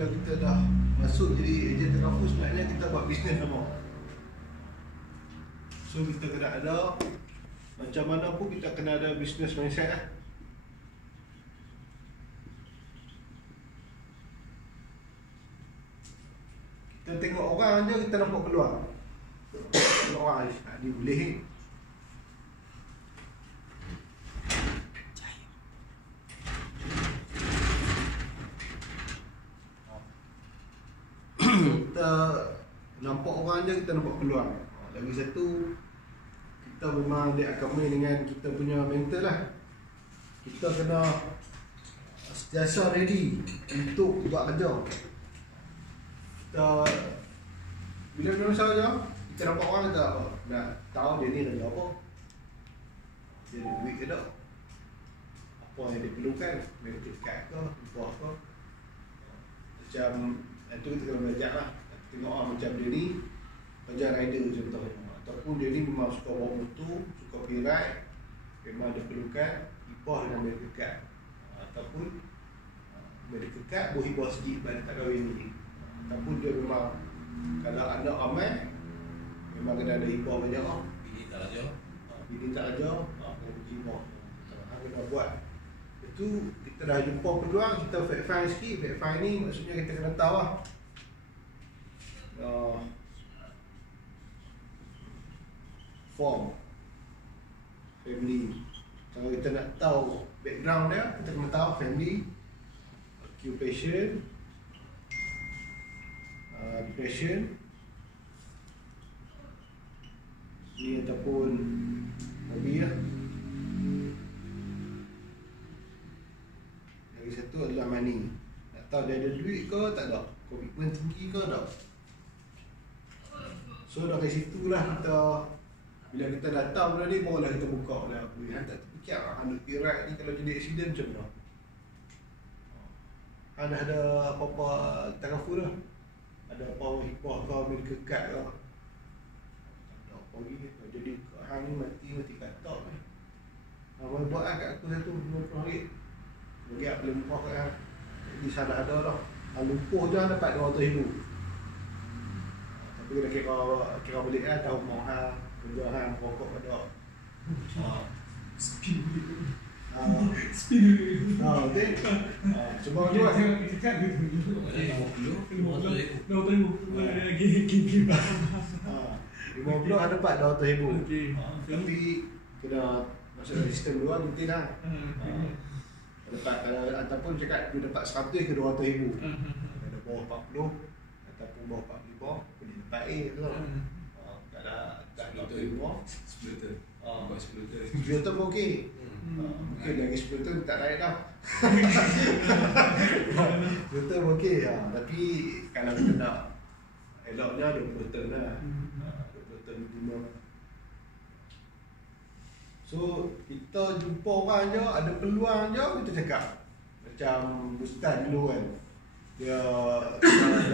Kita dah masuk jadi ejen Takaful, sebenarnya kita buat bisnes sama. So kita kena ada, macam mana pun kita kena ada bisnes mindset lah. Kita tengok orang je, kita nampak peluang. Tengok orang dia boleh ni. Kita nampak orang je, kita nampak peluang. Lagi satu, kita memang dia akan main dengan kita punya mental lah. Kita kena sentiasa ready untuk buat kerja. Kita bila masa je, kita nampak orang kata nak tahu dia ni kerja apa. Dia ada duit ke tak? Apa yang dia perlukan? Medical card ke? Apa ke? Macam itu kita kena belajar lah. Tengok orang macam dia ni, kerja rider contohnya. Ataupun dia ni memang suka bawa motor, suka pergi ride, memang dia perlukan hibah dengan medical card. Ataupun medical card boleh hibah sikit pada tak kahwin ni. Ataupun dia memang kalau anak ramai, memang kena ada hibah banyak lah. Bini tak ajar. Bini tak ajar, kena pergi hibah. Kena buat. Itu kita dah jumpa peluang, kita fact find sikit. Fact find ni maksudnya kita kena tahu lah form family. Kalau kita nak tahu background dia, kita kena tahu family, occupation, depression ni ataupun hobi lah. Lagi satu adalah money. Nak tahu dia ada duit ke tak ada, komitmen tinggi ke tak. So dari situ lah kita, bila kita dah tahu benda ni, barulah kita buka lah. Han tak terfikir Han nak pergi ride ni kalau jadi accident macam mana. Han dah ada apa-apa Takaful lah. Ada apa hibah ke, medical card ke. Tak ada apa lagi. Jadi Han ni mati katak ni. Han buat lah kat aku satu RM50. Bagi aku boleh mumpah kat Han. Jadi salah ada dah. Han lumpuh je Han dapat RM200,000. Tapi kena kira balik lah, tahu mau Han, kerja Han, rokok ada. Spin Okey. Cuba tu lah. kan gitu. RM50 ada dapat RM200,000. Tapi kena masuk dalam sistem dulu lah, mungkin lah. Dapat kalau ataupun cakap dia dapat 100 ke RM200,000. Ada bawah 40 ataupun bawah 45 boleh dapat A tu. Kalau tak RM200,000 Splitter. Buat splitter. RM10 pun okey. Mungkin lagi RM10 tak naik dah. RM10 pun okey. Tapi kalau kita nak eloknya RM20 lah. RM20 minimum. So kita jumpa orang je, ada peluang je, kita cakap. Macam Bustan dulu kan, dia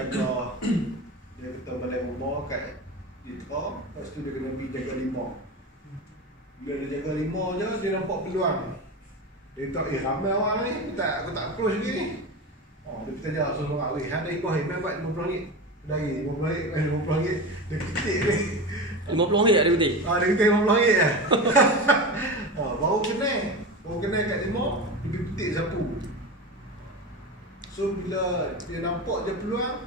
jaga, dia kata balai rumah kat Itra. Lepas tu dia kena pergi jaga limau. Bila dia jaga limau je, dia nampak peluang. Dia kata, ramai orang ni, aku tak approach lagi ni. Dia kata suruh orang, ada ikut main buat RM50. Dari RM50, dia ketik ni. RM50 ada ketik? Dia ketik RM50 lah. Baru kenal kat limau, dia pergi petik sapu. So bila dia nampak je peluang,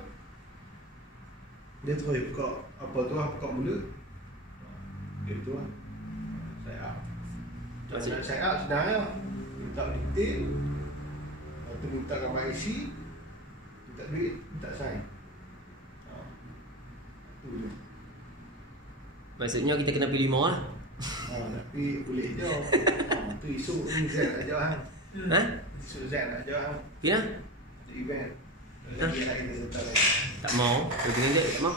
dia terus buka apa tu lah, buka mulut. Dia tu lah. Saya up senang lah. Minta detail, lepas tu minta gambar IC, minta duit, minta sign. Tu je. Maksudnya kita kena pilih limau lah. Tapi boleh je. Tu esok ni Zain nak ajak Han. Esok Zain nak ajak Han. Pergi lah? Ada event. Lagi lah kita serta lagi. Tak mau. Dia tinggal je, tak mau.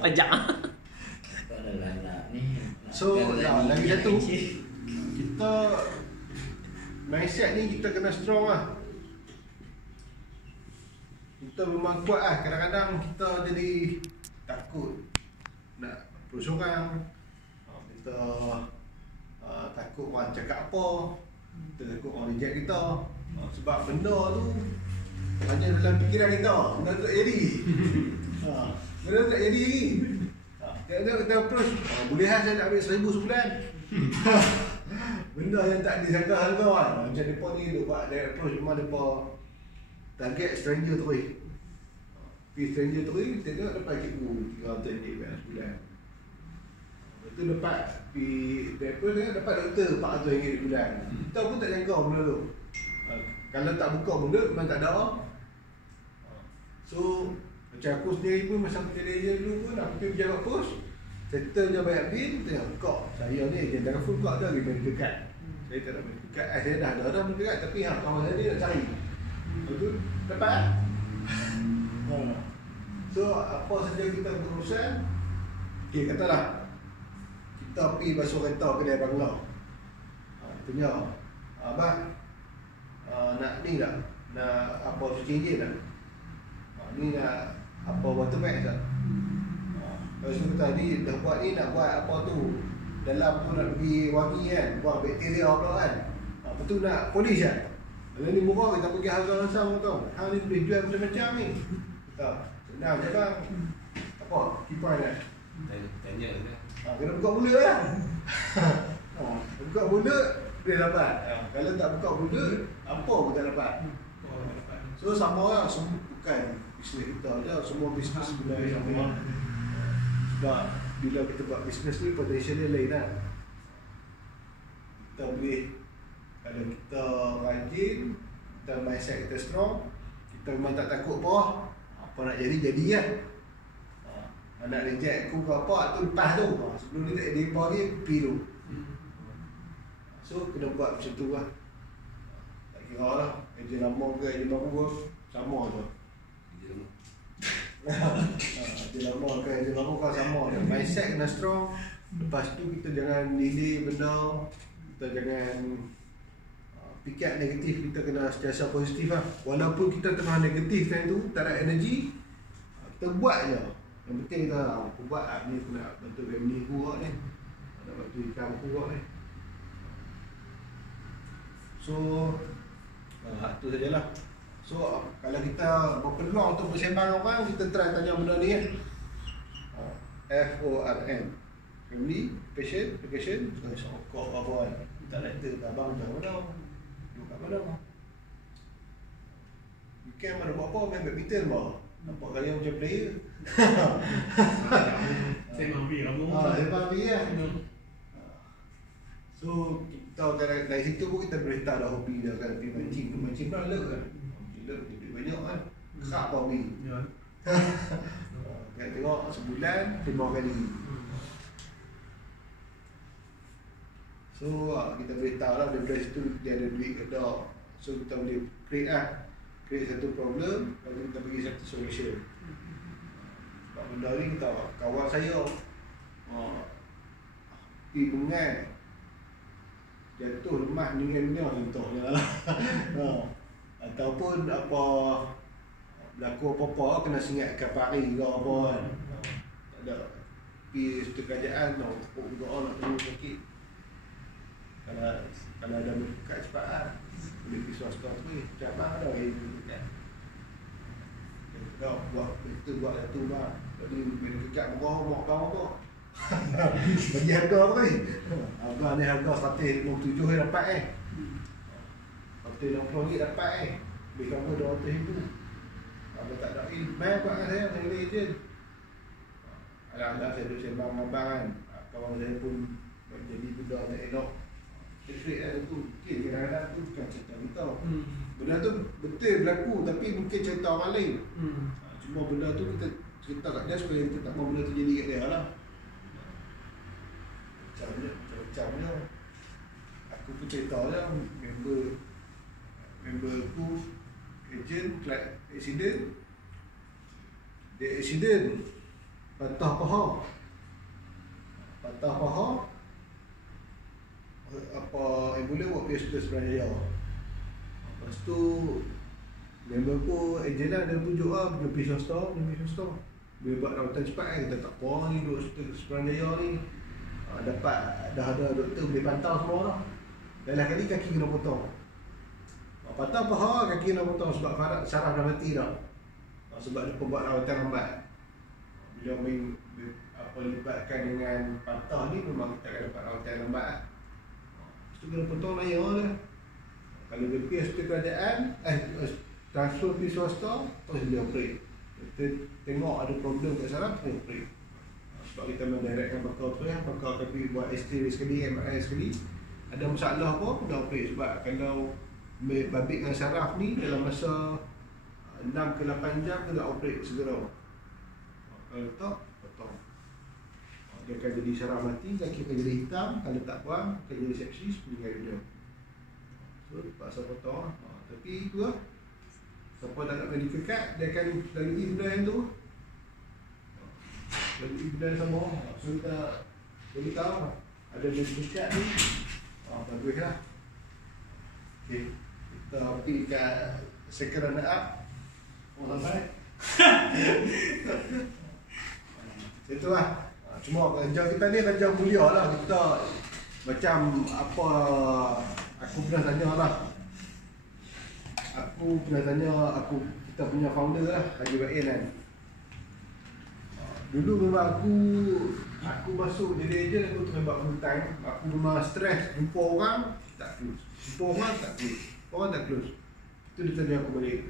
Pajak lah. So lagi satu, kita mindset ni kita kena strong lah. Kita memang kuat lah. Kadang-kadang kita jadi takut nak approach orang. Kita takut orang cakap apa, kita takut orang reject kita. Sebab benda tu hanya dalam fikiran kita. Benda tu tak jadi. Benda tu tak jadi lagi. Kita approach, boleh lah saya nak ambil 1,000 sebulan. Benda yang tak disangka harga kan. Macam mereka ni dia buat direct approach, memang mereka target stranger terus. Pergi stranger terus, kita tengok dapat RM300 sebulan. Lepas tu dapat pergi direct approach, tengok dapat doktor RM400 sebulan. Kita pun tak jangka benda tu. Kalau tak buka benda, memang tak ada. So, macam aku sendiri pun masa kerja agent dulu pun aku pergi pejabat pos, settle je bayar bil, tengok kok saya ni agent telefon kok ada medical card. Saya tak ada medical card, saya dah ada medical card tapi kawan saya ni nak cari. Betul? Dapat lah. So, apa saja kita berurusan, okay, katalah kita pergi basuh kereta kedai Bangla. Tanya, abang nak ni tak? Nak apa cuci enjin tak? Ni nak apa water bag tak? Lepas tu kata ni dah buat ni nak buat apa tu, dalam tu nak pergi wangi kan, buang bakteria apa kan. Lepas tu nak polish kan. Kalau ni murah kita pergi harga langsung tau. Hang ni boleh jual macam-macam ni. Kata senang je bang. Apa? Kipai nak? Tanya kan. Kena buka mulut lah. Buka mulut boleh dapat. Kalau tak buka mulut, apa pun tak dapat. So sama lah, semua bukan bisnes kita je, semua bisnes sebenarnya sama. Sebab bila kita buat bisnes ni potential dia lain lah. Kita boleh, kalau kita rajin, kita mindset kita strong, kita memang tak takut apa nak jadi lah. Nak reject aku ke apa tu lepas tu. Sebelum ni tak ada apa lagi, pergi tu. So kena buat macam tu lah. Tak kira lah, ejen lama ke ejen baru ke, sama je. Ejen lama ke ejen baru ke sama je. Mindset kena strong. Lepas tu kita jangan delay benda. Kita jangan fikir negatif, kita kena sentiasa positif lah. Walaupun kita tengah negatif time tu, tak ada energi, kita buat je. Yang penting kita aku buat ni, aku nak bantu family aku buat ni, nak bantu ikan aku buat ni. So tu sajalah. So kalau kita berpeluang untuk bersembang orang, kita try tanya benda ni kan. FORM, family, patient, education, sokok apa kan. Tak letter kat abang macam mana, duduk kat mana. Weekend mana buat apa, main badminton bah. Nampak gaya macam player. Saya mampi kamu. Saya mampi lah. So kita dari situ pun kita boleh tahu dah hobi dia kan. Pergi mancing, mancing pun leg kan. Leg duit banyak kan. Kerap hobi. Kita tengok sebulan 5 kali. So kita boleh tahu lah dari situ dia ada duit ke tak. So kita boleh create lah, create satu problem, lalu kita bagi satu solution. Sebab benda ni kita kawan saya pergi Bengal, jatuh lemah meninggal dunia contohnya lah. Ataupun apa berlaku apa-apa kena singat kapari ke apa kan. Tak ada pergi satu kerajaan nak tepuk juga nak tunggu sakit. Kalau ada berkat cepat lah, boleh pergi swasta tu macam abang ada berkat. Kita buat itu buat satu bang. Jadi bila dekat murah mak kau apa? Bagi harga apa ni? Abang ni harga 157 dapat 160 dapat beli kamu 200,000. Abang tak ada main buat dengan saya dengan ejen. Alhamdulillah saya duduk sembang dengan abang kan. Kawan saya pun jadi budak tak elok. Trade lah tu. Mungkin kadang-kadang tu bukan cerita kita. Benda tu betul berlaku tapi mungkin cerita orang lain. Cuma benda tu kita cerita kat dia supaya kita tak mahu benda tu jadi kat dia lah. Macam-macamnya. Aku pun cerita lah, member aku, agent, flight accident. Dia accident, patah paha. Apa ambulans buat pergi hospital Seberang Jaya. Lepas tu member aku agent lah, dia tunjuk lah dia pergi swasta. Dia buat rawatan cepat kan, kita tak apa ni duduk hospital Seberang Jaya ni. Dapat dah ada doktor boleh pantau semua lah. Lain kali kaki kena potong. Patah paha kaki nak potong sebab saraf dah mati dah. Sebab dia pembuat rawatan lambat. Bila libatkan dengan patah ni memang kita akan dapat rawatan lambat. Lepas tu kena potong layar lah. Kalau dia pergi hospital kerajaan, transfer pergi swasta, terus dia operate. Kita tengok ada problem kat saraf, kita operate. Sebab kita mendirectkan bakal tu ya, bakal tapi buat X-ray sekali, MRI sekali. Ada masalah apa, dah operate. Sebab kalau babit dengan saraf ni dalam masa 6 ke 8 jam kita operate segera. Kalau tak, potong. Dia akan jadi saraf mati, kaki akan jadi hitam. Kalau tak buang, akan jadi sepsis, meninggal dunia. So, terpaksa potong. Tapi itu lah, siapa tak nak medical card, dia akan lalui benda yang tu. Lalui benda yang sama. So kita boleh tahu ada medical card ni. Bagus lah. Okay, kita pergi kat second runner up. Sampai itu lah. Cuma kerja kita ni kerja mulia lah. Kita macam apa aku pernah tanya lah. Kita punya founder lah, Haji Wa'il kan. Dulu memang aku masuk jadi ejen, aku terlibat full time. Aku memang stres, jumpa orang tak close. Orang tak close. Itu dia tanya aku balik.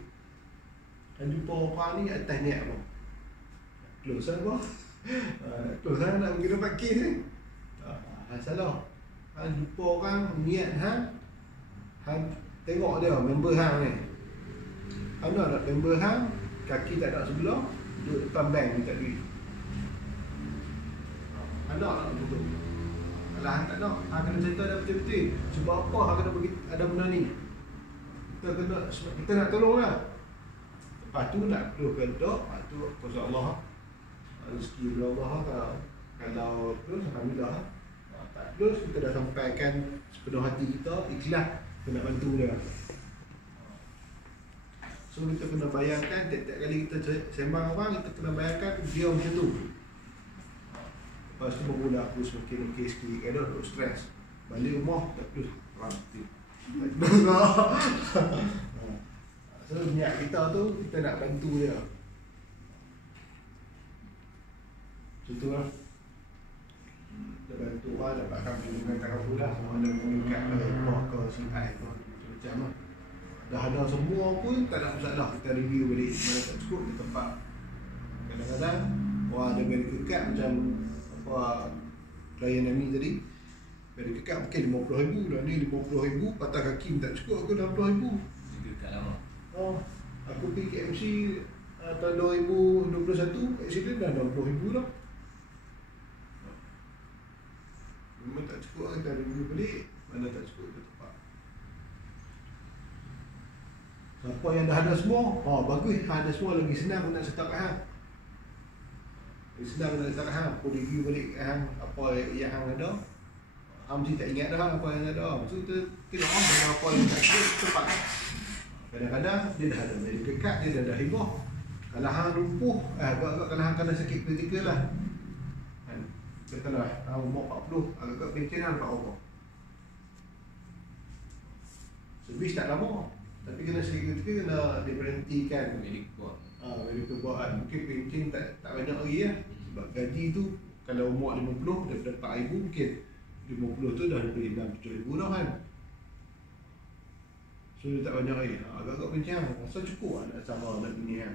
Dan jumpa orang ni atas niat apa? Close lah apa? Close lah nak pergi dapat kes ni. Salah. Jumpa orang niat tengok dia member hang ni. Nak member hang, kaki tak ada sebelah, duduk depan bank minta duit. Nak betul. Kalau hang tak nak, hang kena cerita dah betul-betul. Sebab apa hang kena bagi ada benda ni? Kita nak tolong lah. Lepas tu nak keluarkan dok, lepas tu kuasa Allah. Rezeki bila Allah. Kalau terus alhamdulillah. Tak terus kita dah sampaikan sepenuh hati kita, ikhlas kita nak bantu dia. So kita kena bayangkan tiap-tiap kali kita sembang orang, kita kena bayangkan dia macam tu. Lepas tu bermula aku semakin okey sikit, kadang duduk stres. Balik rumah tak terus ranti. So niat kita tu, kita nak bantu dia. Contohlah dia bantu orang dapatkan perlindungan taraf pula. Semua ada mengikat rumah ke sihat ke macam lah. Dah ada semua pun tak ada masalah. Kita review balik mana tak cukup di tempat. Kadang-kadang wah ada medical card macam apa klien Ami tadi, medical card mungkin RM50,000 dah ni RM50,000, patah kaki tak cukup ke RM60,000. Medical card lama. Aku pergi KMC tahun 2021, accident dah RM60,000 dah. Memang tak cukup, kita review balik mana tak cukup ke tempat. Siapa yang dah ada semua, bagus, ada semua lagi senang nak setak kat hang. Lagi senang nak setak kat hang, aku review balik kat hang apa yang hang ada. Hang mesti tak ingat dah apa yang ada. So kita tengok dengan apa yang tak cukup tepat. Kadang-kadang dia dah ada medical card, dia dah ada hibah. Kalau hang lumpuh, agak-agak kalau hang kena sakit kritikal lah. Katalah umur 40, agak-agak pencen lah dapat apa. Servis tak lama, tapi kena sedikit kena diberhentikan. Medical buat mungkin pencen tak banyak lagi lah. Sebab gaji tu kalau umur 50 daripada 4,000, mungkin 50 tu dah lebih 6-7,000 dah kan. So dia tak banyak lagi. Agak-agak pencen lah, rasa cukup lah nak sama nak bini kan.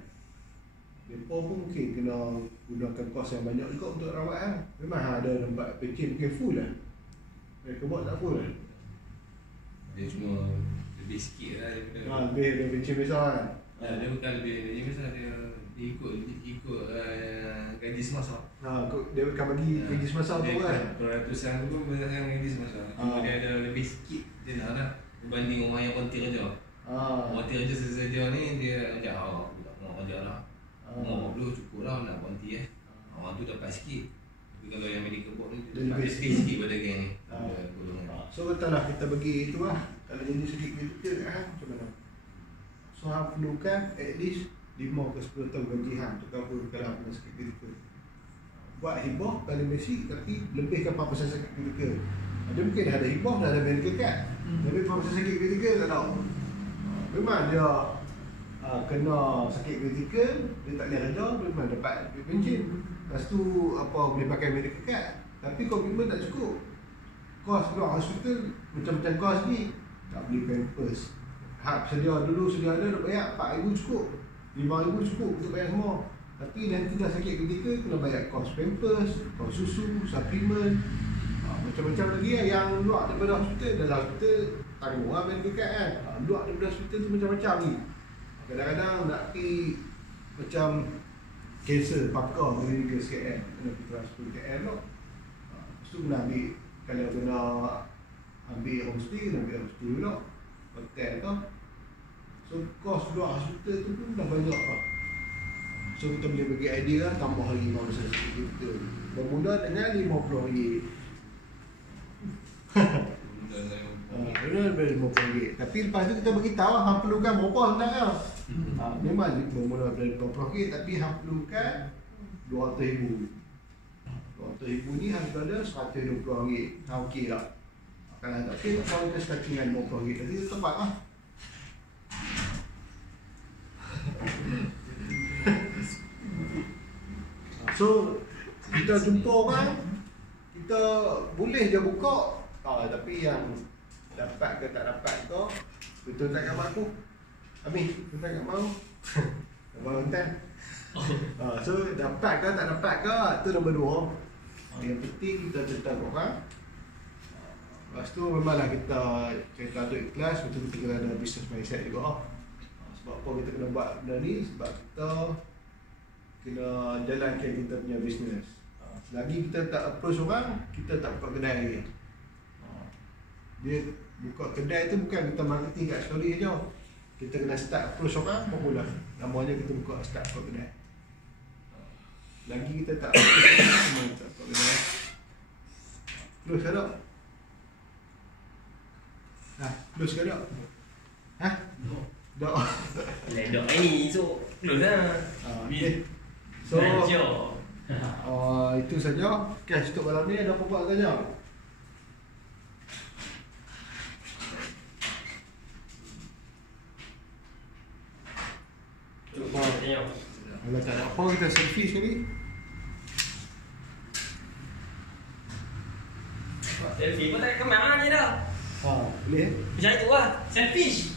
Mereka pun mungkin kena gunakan kos yang banyak juga untuk rawat kan. Memang ada tempat pencen mungkin full lah. Mereka buat tak full lah. Dia cuma lebih sikit lah daripada lebih pencen besar kan. Dia bukan lebih besar, dia ikut gaji semasa. Dia akan bagi gaji semasa tu kan. Peratusan tu pun berdasarkan gaji semasa. Cuma dia ada lebih sikit je lah berbanding orang yang volunteer kerja. Volunteer kerja sesaja ni dia ajak aku tak mau kerja lah. Umur 40 cukup lah nak volunteer orang tu dapat sikit. Tapi kalau yang medical board ni dia dapat sikit pada geng ni. So katalah kita bagi itu lah. Kalau jadi sedikit kita kan macam mana. So hang perlukan at least 5 ke 10 tahun gaji hang untuk cover kalau kena sakit kritikal. Buat hibah kalau basic tapi lebihkan 4% sakit kritikal. Dia mungkin dah ada hibah, dah ada medical card. Tapi 4% sakit kritikal tak tahu. Memang dia kena sakit kritikal, dia tak boleh kerja, memang dapat duit pension. Lepas tu boleh pakai medical card. Tapi komitmen tak cukup. Kos keluar hospital macam-macam kos ni. Tak beli pampers. Sedia ada nak bayar 4,000 cukup, 5,000 cukup untuk bayar semua. Tapi nanti dah sakit kritikal kena bayar kos pampers, kos susu, suplemen, macam-macam lagi yang luar daripada hospital. Dalam hospital tanggung lah medical card kan. Luar daripada hospital tu macam-macam ni. Kadang-kadang nak pergi macam cancel pakar dari KL, kena pergi transfer KL tu. Lepas tu kena ambil, kalau kena ambil homestay, kena ambil homestay pula, hotel tu. So kos luar hospital tu pun dah banyak lah. So kita boleh bagi idea lah, tambah lagi masa kita bermula dengan RM50. Benar RM50. Tapi lepas tu kita beritahu hang perlukan berapa sebenarnya. Memang bermula dari RM50 tapi hang perlukan RM200,000. RM200,000 ni harga dia RM120. Hang okey tak? Kalau tak okey tak tahu kita starting dengan RM50. Jadi kita tepat lah. So kita jumpa orang, kita boleh je buka, tapi yang dapat ke tak dapat tu betul tak kat aku. Amin, betul tak kat mau. Abang Tan. So dapat ke tak dapat ke tu nombor 2. Yang penting kita cerita kat orang. Lepas tu memanglah kita cerita tu ikhlas, betul kita kena ada business mindset juga. Sebab apa kita kena buat benda ni? Sebab kita kena jalankan kita punya bisnes. Selagi kita tak approach orang, kita tak buka kedai lagi. Dia buka kedai tu bukan kita marketing kat story je. Kita kena start approach orang, bermula. Namanya kita buka start buka kedai. Lagi kita tak approach orang, semua kita buka kedai. Close ke tak? Close ke tak? Tak. Ledok ni, so close lah. Okay. So, itu saja cash untuk malam ni. Ada apa-apa tanya? Kalau tak ada apa, kita selfie sekali. Selfie pun tak kemana ni dah. Boleh. Macam itu lah, selfie.